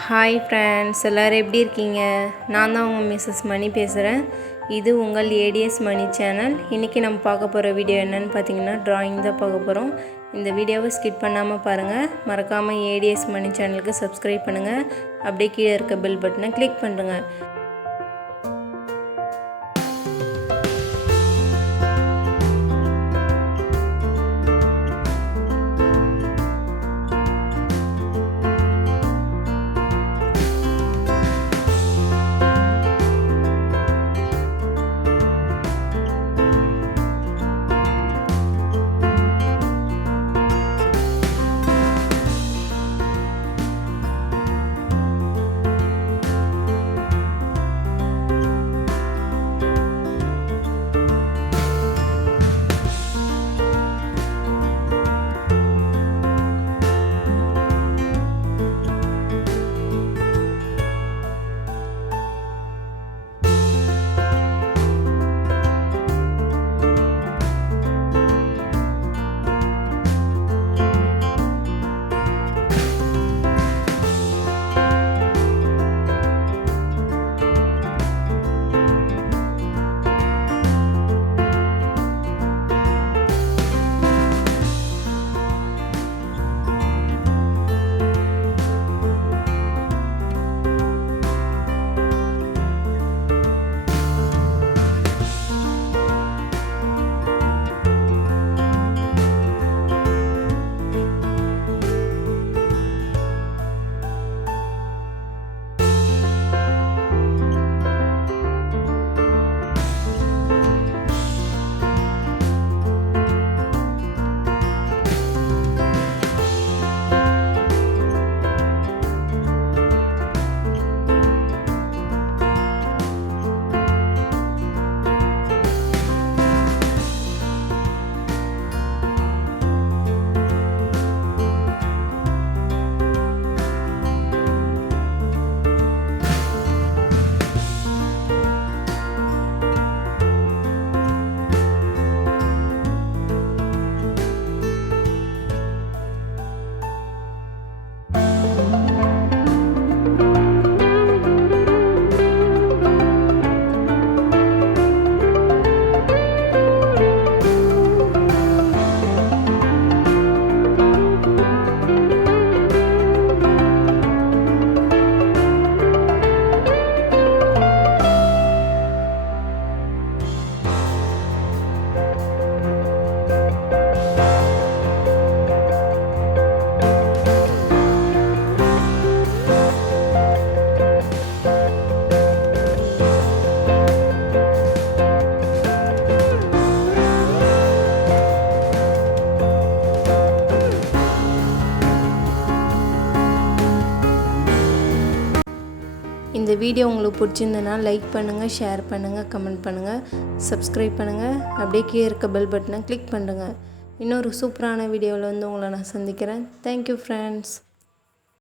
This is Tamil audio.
ஹாய் ஃப்ரெண்ட்ஸ், எல்லோரும் எப்படி இருக்கீங்க? நான் தான் உங்கள் மிஸ்ஸஸ் மணி பேசுகிறேன். இது உங்கள் a.d.s மணி சேனல். இன்றைக்கி நம்ம பார்க்க போகிற வீடியோ என்னென்னு பார்த்தீங்கன்னா ட்ராயிங் தான் பார்க்க போகிறோம். இந்த வீடியோவை ஸ்கிப் பண்ணாமல் பாருங்கள். மறக்காமல் a.d.s மணி சேனலுக்கு சப்ஸ்கிரைப் பண்ணுங்கள். அப்படியே கீழே இருக்க பெல் பட்டனை கிளிக் பண்ணுங்கள். இந்த வீடியோ உங்களுக்கு பிடிச்சிருந்ததுன்னா லைக் பண்ணுங்கள், ஷேர் பண்ணுங்கள், கமெண்ட் பண்ணுங்கள், சப்ஸ்கிரைப் பண்ணுங்கள். அப்படியே கீழே இருக்க பெல் பட்டனை கிளிக் பண்ணுங்கள். இன்னொரு சூப்பரான வீடியோவில் வந்து உங்களை நான் சந்திக்கிறேன். Thank you friends.